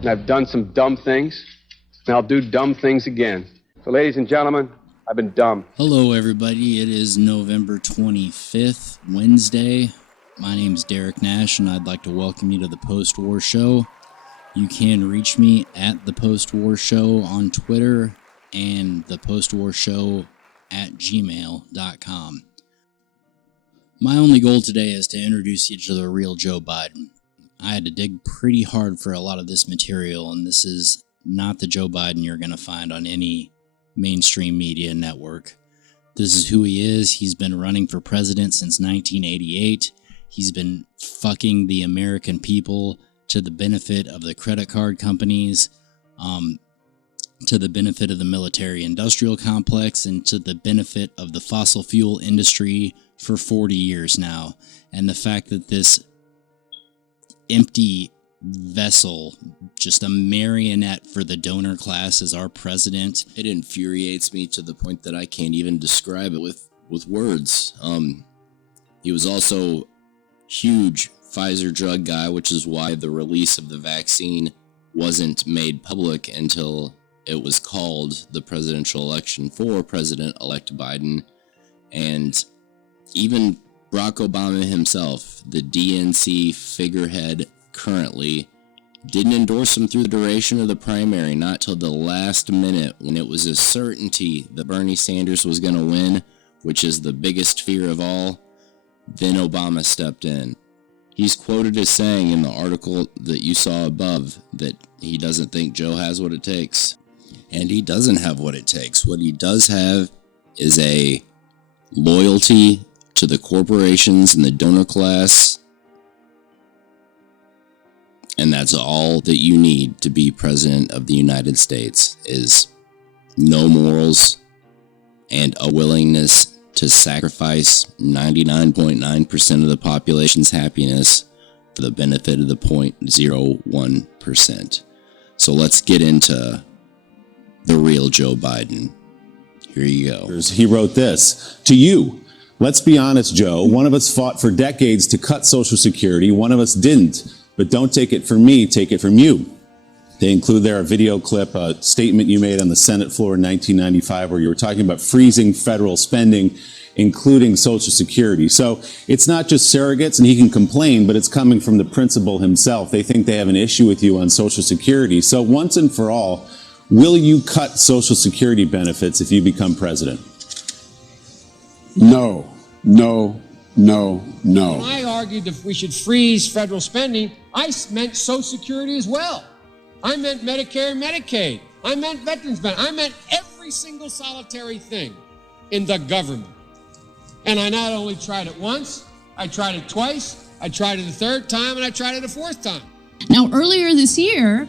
and I've done some dumb things, and I'll do dumb things again. So, ladies and gentlemen, I've been dumb. Hello, everybody. It is November 25th, Wednesday. My name's Derek Nash, and I'd like to welcome you to the Post-War Show. You can reach me at the Post-War Show on Twitter and the Post-War Show at gmail.com. My only goal today is to introduce you to the real Joe Biden. I had to dig pretty hard for a lot of this material, and this is not the Joe Biden you're going to find on any mainstream media network. This is who he is. He's been running for president since 1988. He's been fucking the American people to the benefit of the credit card companies, to the benefit of the military-industrial complex, and to the benefit of the fossil fuel industry for 40 years now. And the fact that this empty vessel, just a marionette for the donor class as our president, it infuriates me to the point that I can't even describe it with words. He was also huge Pfizer drug guy, which is why the release of the vaccine wasn't made public until it was called the presidential election for President-elect Biden. And even Barack Obama himself, the DNC figurehead currently, didn't endorse him through the duration of the primary, not till the last minute when it was a certainty that Bernie Sanders was going to win, which is the biggest fear of all. Then Obama stepped in. He's quoted as saying in the article that you saw above that he doesn't think Joe has what it takes. And he doesn't have what it takes. What he does have is a loyalty to the corporations and the donor class. And that's all that you need to be president of the United States, is no morals and a willingness to sacrifice 99.9% of the population's happiness for the benefit of the 0.01%. So let's get into the real Joe Biden. Here you go. He wrote this: "To you, let's be honest, Joe. One of us fought for decades to cut Social Security. One of us didn't. But don't take it from me, take it from you." They include there a video clip, a statement you made on the Senate floor in 1995 where you were talking about freezing federal spending, including Social Security. So it's not just surrogates, and he can complain, but it's coming from the principal himself. They think they have an issue with you on Social Security. So once and for all, will you cut Social Security benefits if you become president? No. When I argued that we should freeze federal spending, I meant Social Security as well. I meant Medicare and Medicaid. I meant veterans benefits. I meant every single solitary thing in the government. And I not only tried it once, I tried it twice, I tried it a third time, and I tried it a fourth time. Now, earlier this year,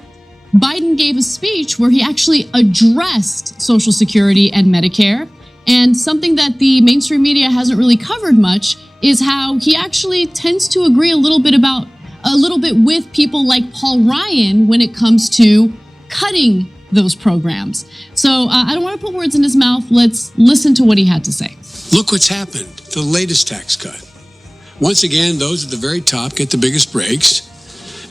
Biden gave a speech where he actually addressed Social Security and Medicare. And something that the mainstream media hasn't really covered much is how he actually tends to agree a little bit with people like Paul Ryan when it comes to cutting those programs. So I don't want to put words in his mouth. Let's listen to what he had to say. Look what's happened. The latest tax cut. Once again, those at the very top get the biggest breaks.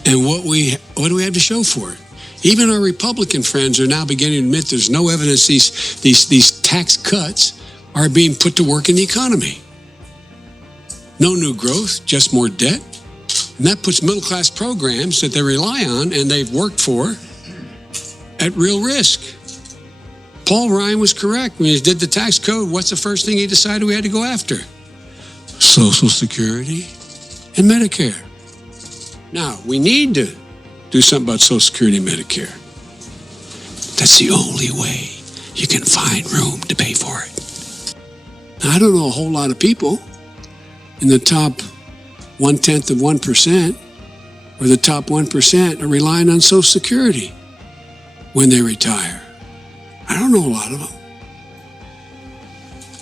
And what do we have to show for it? Even our Republican friends are now beginning to admit there's no evidence these tax cuts are being put to work in the economy. No new growth, just more debt. And that puts middle-class programs that they rely on and they've worked for at real risk. Paul Ryan was correct. When he did the tax code, what's the first thing he decided we had to go after? Social Security and Medicare. Now, we need to do something about Social Security and Medicare. That's the only way you can find room to pay for it. Now, I don't know a whole lot of people in the top 1/10 of 1% or the top 1% are relying on Social Security when they retire. I don't know a lot of them.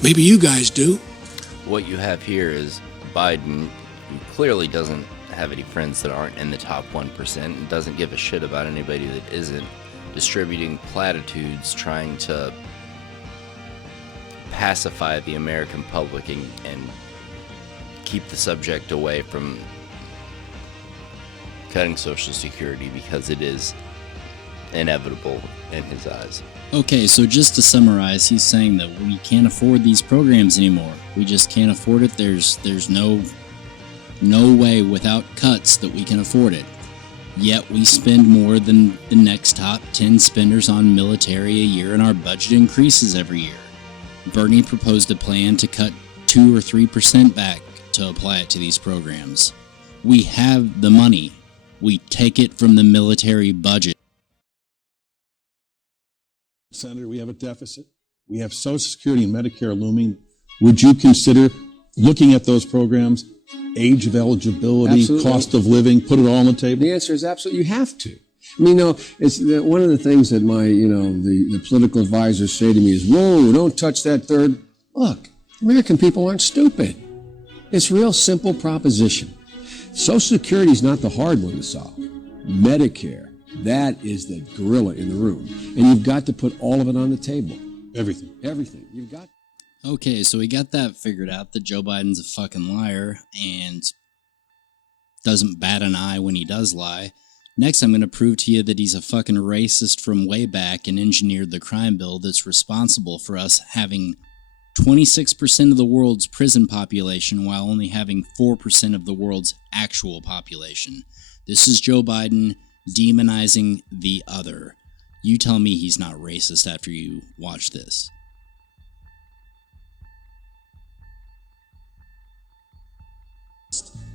Maybe you guys do. What you have here is Biden, who clearly doesn't have any friends that aren't in the top 1% and doesn't give a shit about anybody that isn't, distributing platitudes, trying to pacify the American public and keep the subject away from cutting Social Security, because it is inevitable in his eyes. Okay, so just to summarize, he's saying that we can't afford these programs anymore. We just can't afford it. There's no way without cuts that we can afford it. Yet we spend more than the next top 10 spenders on military a year, and our budget increases every year. Bernie proposed a plan to cut 2 or 3% back to apply it to these programs. We have the money. We take it from the military budget. Senator, we have a deficit. We have Social Security and Medicare looming. Would you consider looking at those programs, age of eligibility, Absolutely. cost of living, put it all on the table? The answer is absolutely. You have to. I mean, it's one of the things that my, the political advisors say to me is, "Whoa, don't touch that third." Look, American people aren't stupid. It's a real simple proposition. Social Security is not the hard one to solve. Medicare. That is the gorilla in the room. And you've got to put all of it on the table. Everything. Everything. You've got. Okay, so we got that figured out, that Joe Biden's a fucking liar and doesn't bat an eye when he does lie. Next, I'm going to prove to you that he's a fucking racist from way back and engineered the crime bill that's responsible for us having 26% of the world's prison population while only having 4% of the world's actual population. This is Joe Biden demonizing the other. You tell me he's not racist after you watch this.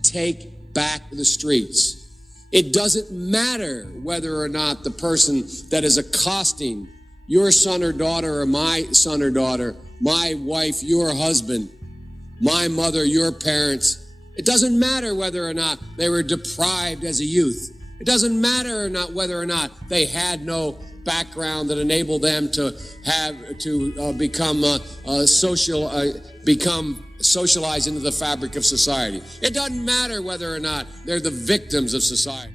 Take back the streets. It doesn't matter whether or not the person that is accosting your son or daughter or my son or daughter, my wife, your husband, my mother, your parents. It doesn't matter whether or not they were deprived as a youth. It doesn't matter or not whether or not they had no background that enabled them to become socialized into the fabric of society. It doesn't matter whether or not they're the victims of society.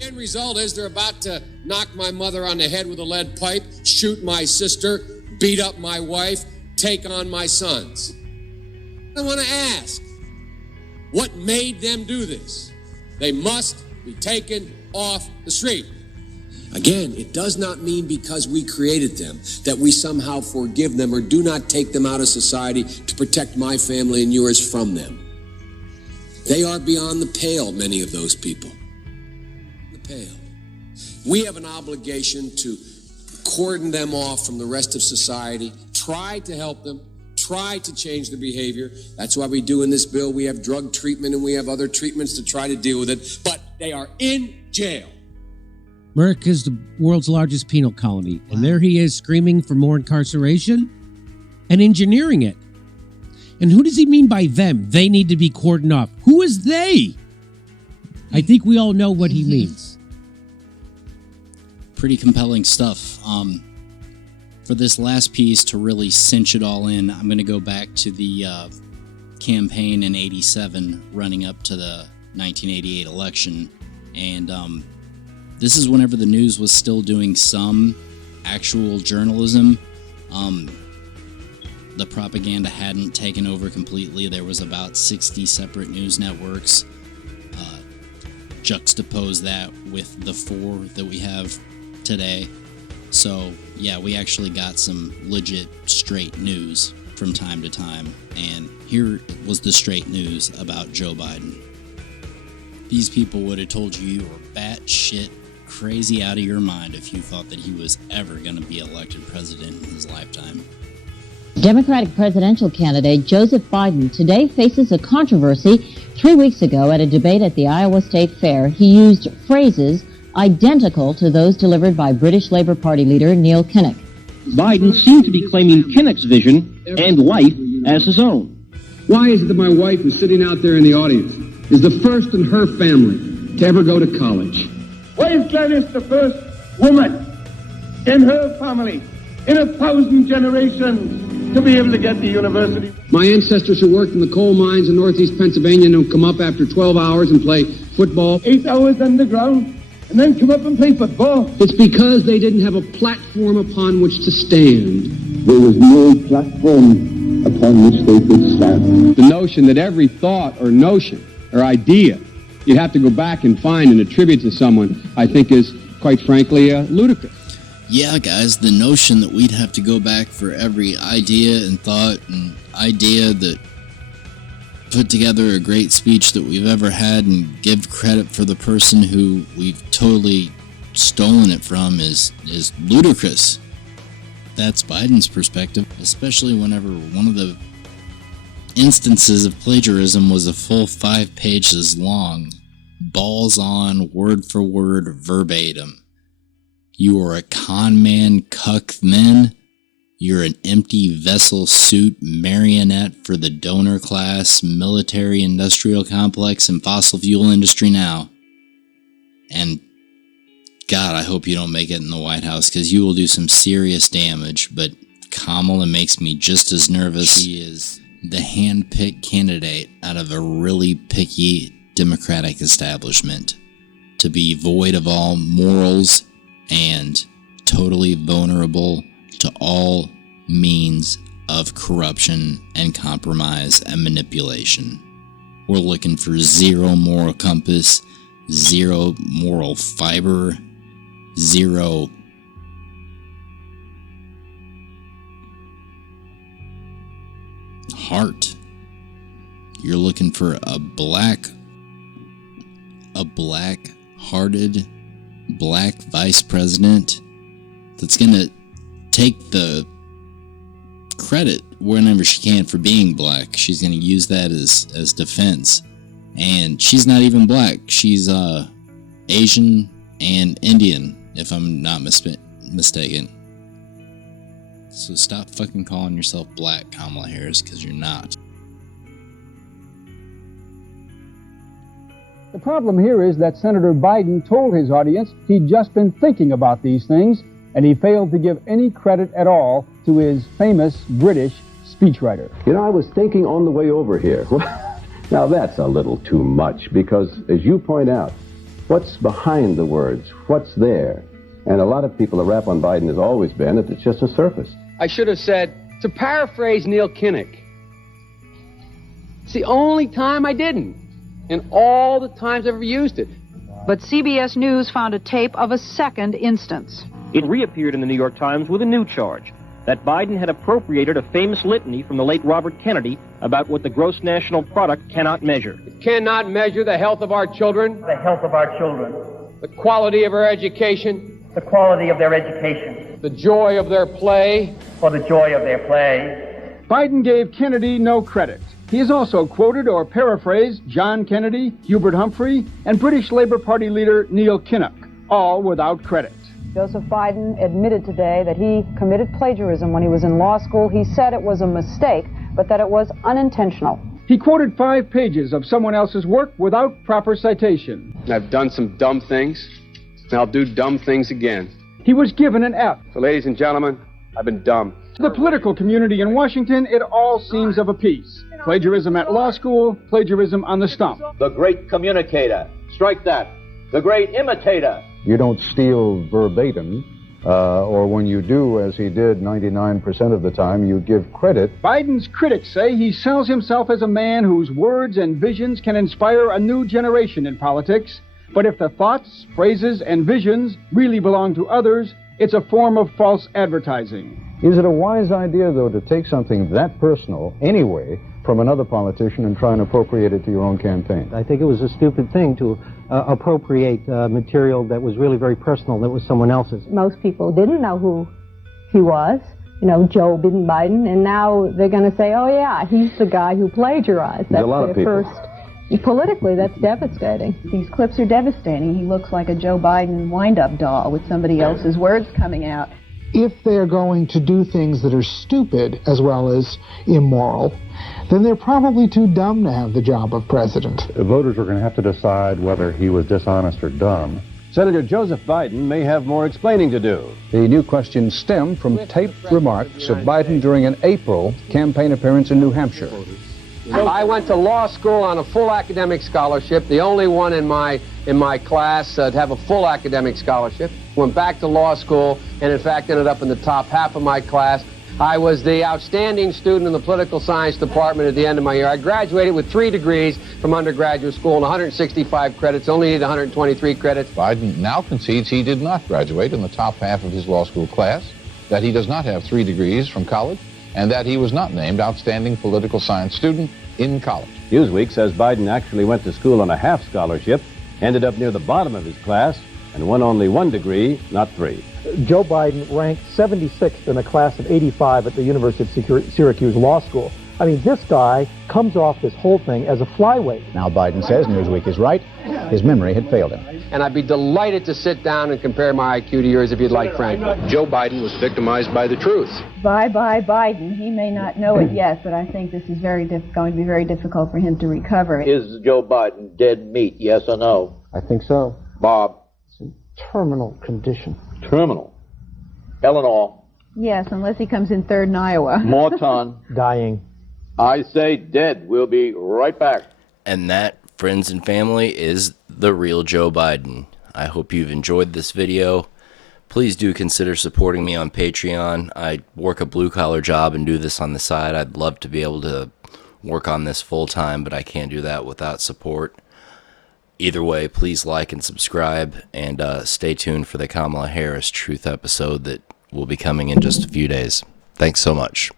The end result is they're about to knock my mother on the head with a lead pipe, shoot my sister, beat up my wife, take on my sons. I want to ask, what made them do this? They must be taken off the street. Again, it does not mean because we created them that we somehow forgive them or do not take them out of society to protect my family and yours from them. They are beyond the pale, many of those people. The pale. We have an obligation to cordon them off from the rest of society, try to help them, try to change their behavior. That's why we do in this bill. We have drug treatment and we have other treatments to try to deal with it, but they are in jail. America is the world's largest penal colony, and there he is screaming for more incarceration and engineering it. And who does he mean by them? They need to be cordoned off. Who is they? I think we all know what he means. Pretty compelling stuff. For this last piece, to really cinch it all in, I'm going to go back to the campaign in '87 running up to the 1988 election. And this is whenever the news was still doing some actual journalism. The propaganda hadn't taken over completely. There was about 60 separate news networks. Juxtapose that with the 4 that we have today. So, yeah, we actually got some legit straight news from time to time. And here was the straight news about Joe Biden. These people would have told you were batshit crazy out of your mind if you thought that he was ever going to be elected president in his lifetime. Democratic presidential candidate Joseph Biden today faces a controversy. 3 weeks ago at a debate at the Iowa State Fair, he used phrases identical to those delivered by British Labour Party leader Neil Kinnock. Biden seemed to be claiming Kinnock's vision and life as his own. Why is it that my wife, who's sitting out there in the audience, is the first in her family to ever go to college? Why is Gladys the first woman in her family in 1,000 generations to be able to get to university? My ancestors who worked in the coal mines in northeast Pennsylvania don't come up after 12 hours and play football. 8 hours underground and then come up and play football. It's because they didn't have a platform upon which to stand. There was no platform upon which they could stand. The notion that every thought or notion or idea you'd have to go back and find and attribute to someone, I think is quite frankly, ludicrous. Yeah, guys, the notion that we'd have to go back for every idea and thought and idea that put together a great speech that we've ever had and give credit for the person who we've totally stolen it from is ludicrous. That's Biden's perspective, especially whenever one of the instances of plagiarism was a full 5 pages long, balls on, word for word, verbatim. You are a con man, cuck then. You're an empty vessel suit marionette for the donor class, military industrial complex, and fossil fuel industry now. And God, I hope you don't make it in the White House, because you will do some serious damage. But Kamala makes me just as nervous. She is the hand-picked candidate out of a really picky Democratic establishment to be void of all morals and totally vulnerable to all means of corruption and compromise and manipulation. We're looking for zero moral compass, zero moral fiber, zero heart. You're looking for a black-hearted black vice president that's gonna take the credit whenever she can for being black. She's gonna use that as defense. And she's not even black. She's Asian and Indian, if I'm not mistaken. So stop fucking calling yourself black, Kamala Harris, because you're not. The problem here is that Senator Biden told his audience he'd just been thinking about these things, and he failed to give any credit at all to his famous British speechwriter. You know, I was thinking on the way over here. Now that's a little too much, because as you point out, what's behind the words? What's there? And a lot of people, the rap on Biden has always been that it's just a surface. I should have said, to paraphrase Neil Kinnock, it's the only time I didn't, and all the times I've ever used it. But CBS News found a tape of a second instance. It reappeared in the New York Times with a new charge, that Biden had appropriated a famous litany from the late Robert Kennedy about what the gross national product cannot measure. It cannot measure the health of our children, The health of our children, the quality of our education, the quality of their education, the joy of their play, or the joy of their play. Biden gave Kennedy no credit. He has also quoted or paraphrased John Kennedy, Hubert Humphrey, and British Labour Party leader Neil Kinnock, all without credit. Joseph Biden admitted today that he committed plagiarism when he was in law school. He said it was a mistake, but that it was unintentional. He quoted 5 pages of someone else's work without proper citation. I've done some dumb things, and I'll do dumb things again. He was given an F. So, ladies and gentlemen, I've been dumb. To the political community in Washington, it all seems of a piece. Plagiarism at law school, plagiarism on the stump. The great communicator. Strike that. The great imitator. You don't steal verbatim, or when you do, as he did 99% of the time, you give credit. Biden's critics say he sells himself as a man whose words and visions can inspire a new generation in politics. But if the thoughts, phrases, and visions really belong to others, it's a form of false advertising. Is it a wise idea, though, to take something that personal, anyway, from another politician and try and appropriate it to your own campaign? I think it was a stupid thing to appropriate material that was really very personal, that was someone else's. Most people didn't know who he was, Joe Biden, and now they're going to say, oh yeah, he's the guy who plagiarized. That's a lot of people. Politically, that's devastating. These clips are devastating. He looks like a Joe Biden wind-up doll with somebody else's words coming out. If they're going to do things that are stupid as well as immoral, then they're probably too dumb to have the job of president. Voters are going to have to decide whether he was dishonest or dumb. Senator Joseph Biden may have more explaining to do. The new questions stem from taped remarks of Biden during an April campaign appearance in New Hampshire. I went to law school on a full academic scholarship, the only one in my class to have a full academic scholarship. Went back to law school and in fact ended up in the top half of my class. I was the outstanding student in the political science department at the end of my year. I graduated with 3 degrees from undergraduate school and 165 credits, only needed 123 credits. Biden now concedes he did not graduate in the top half of his law school class, that he does not have 3 degrees from college, and that he was not named outstanding political science student in college. Newsweek says Biden actually went to school on a half scholarship, ended up near the bottom of his class, and won only 1 degree, not 3. Joe Biden ranked 76th in a class of 85 at the University of Syracuse Law School. I mean, this guy comes off this whole thing as a flyweight. Now Biden says Newsweek is right. His memory had failed him. And I'd be delighted to sit down and compare my IQ to yours if you'd like, Frank. Joe Biden was victimized by the truth. Bye-bye Biden. He may not know it yet, but I think this is going to be very difficult for him to recover. Is Joe Biden dead meat, yes or no? I think so. Bob? It's in terminal condition. Terminal. Eleanor? Yes, unless he comes in third in Iowa. Morton? Dying. I say dead. We'll be right back. And that, friends and family, is the real Joe Biden. I hope you've enjoyed this video. Please do consider supporting me on Patreon. I work a blue-collar job and do this on the side. I'd love to be able to work on this full-time, but I can't do that without support. Either way, please like and subscribe, and stay tuned for the Kamala Harris Truth episode that will be coming in just a few days. Thanks so much.